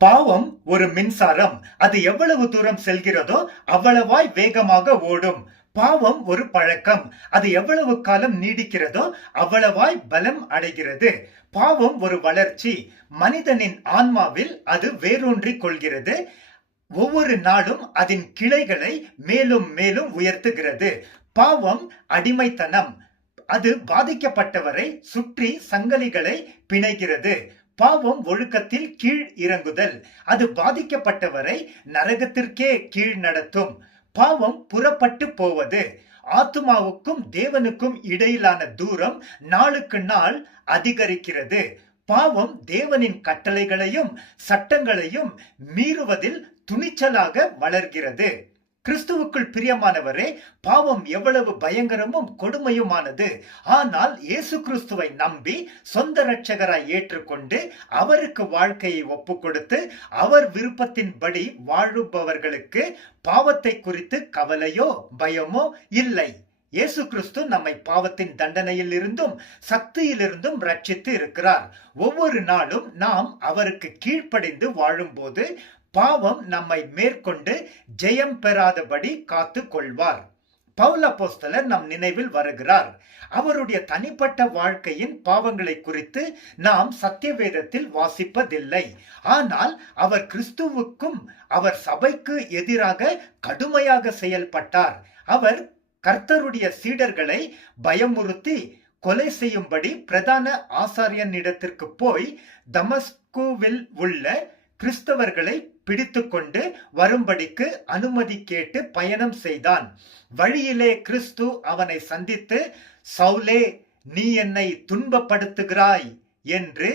பாவம் ஒரு மின்சாரம். அது எவ்வளவு தூரம் செல்கிறதோ அவ்வளவாய் வேகமாக ஓடும். பாவம் ஒரு பழக்கம். அது எவ்வளவு காலம் நீடிக்கிறதோ அவ்வளவாய் பலம் அடைகிறது. பாவம் ஒரு வளர்ச்சி. மனிதனின் ஆன்மாவில் அது வேரூன்றிக் கொள்கிறது. ஒவ்வொரு நாளும் அதன் கிளைகளை மேலும் மேலும் உயர்த்துகிறது. பாவம் அடிமைத்தனம். அது பாதிக்கப்பட்டவரை சுற்றி சங்கிலிகளை பிணைகிறது. பாவம் ஒழுக்கத்தில் கீழ் இறங்குதல். அது பாதிக்கப்பட்டவரை நரகத்திற்கே கீழ் நடத்தும். பாவம் புறப்பட்டு போவது. ஆத்துமாவுக்கும் தேவனுக்கும் இடையிலான தூரம் நாளுக்கு நாள் அதிகரிக்கிறது. பாவம் தேவனின் கட்டளைகளையும் சட்டங்களையும் மீறுவதில் துணிச்சலாக வளர்கிறது. கிறிஸ்துவுக்குள் பிரியமானவரே, பாவம் எவ்வளவு பயங்கரமும் கொடுமையுமானது. ஆனால் இயேசு கிறிஸ்துவை நம்பி சொந்த இரட்சகராய் ஏற்றுக்கொண்டு அவருக்கு வாழ்க்கையை ஒப்பு கொடுத்து அவர் விருப்பத்தின்படி வாழுபவர்களுக்கு பாவத்தை குறித்து கவலையோ பயமோ இல்லை. இயேசு கிறிஸ்து நம்மை பாவத்தின் தண்டனையில் இருந்தும் சக்தியிலிருந்தும் ரட்சித்து இருக்கிறார். ஒவ்வொரு நாளும் நாம் அவருக்கு கீழ்ப்படிந்து வாழும்போது பாவம் நம்மை மேற்கொண்டு ஜெயம் பெறாதபடி காத்து கொள்வார். பவுல் அப்போஸ்தலர் நம் நினைவில் வருகிறார். அவருடைய தனிப்பட்ட வாழ்க்கையின் பாவங்களை குறித்து நாம் சத்திய வேதத்தில் வாசிப்பதில்லை. ஆனால் அவர் கிறிஸ்துவுக்கும் அவர் சபைக்கு எதிராக கடுமையாக செயல்பட்டார். அவர் கர்த்தருடைய சீடர்களை பயமுறுத்தி கொலை செய்யும்படி பிரதான ஆசாரியனிடத்திற்கு போய் தமஸ்குவில் உள்ள கிறிஸ்தவர்களை பிடித்து கொண்டு வரும்படிக்கு அனுமதி கேட்டு பயணம் செய்தான். வழியிலே கிறிஸ்து அவனை சந்தித்து, சவுலே, நீ என்னை துன்பப்படுத்துகிறாய் என்று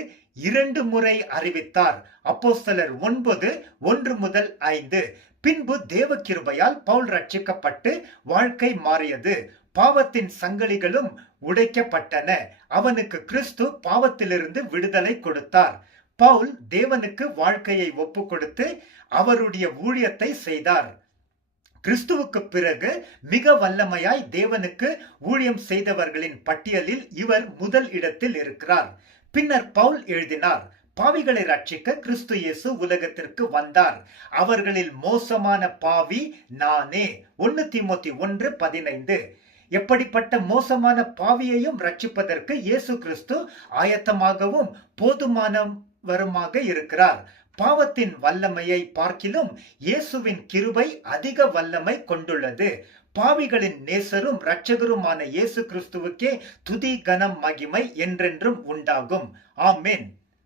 2 முறை அறிவித்தார். அப்போஸ்தலர் 9:1-5. பின்பு தேவ கிருபையால் பவுல் ரட்சிக்கப்பட்டு வாழ்க்கை மாறியது. பாவத்தின் சங்கிலிகளும் உடைக்கப்பட்டன. அவனுக்கு கிறிஸ்து பாவத்திலிருந்து விடுதலை கொடுத்தார். பவுல் தேவனுக்கு வாழ்க்கையை ஒப்பு கொடுத்து அவருடைய ஊழியத்தை செய்தார். கிறிஸ்துவுக்கு பிறகு மிக வல்லமையாய் தேவனுக்கு ஊழியம் செய்தவர்களின் பட்டியலில் இவர் முதல் இடத்தில் இருக்கிறார். பின்னர் பவுல் எழுதினார், பாவிகளை ரட்சிக்க கிறிஸ்து இயேசு உலகத்திற்கு வந்தார். அவர்களில் மோசமான பாவி நானே. 1 தீமோத்தேயு 1:15. எப்படிப்பட்ட மோசமான பாவியையும் ரட்சிப்பதற்கு இயேசு கிறிஸ்து ஆயத்தமாகவும் போதுமானவருமாக இருக்கிறார். பாவத்தின் வல்லமையை பார்க்கிலும் இயேசுவின் கிருபை அதிக வல்லமை கொண்டுள்ளது. பாவிகளின் நேசரும் இரட்சகருமான இயேசு கிறிஸ்துவுக்கே துதி கனம் மகிமை என்றென்றும் உண்டாகும். ஆமென்.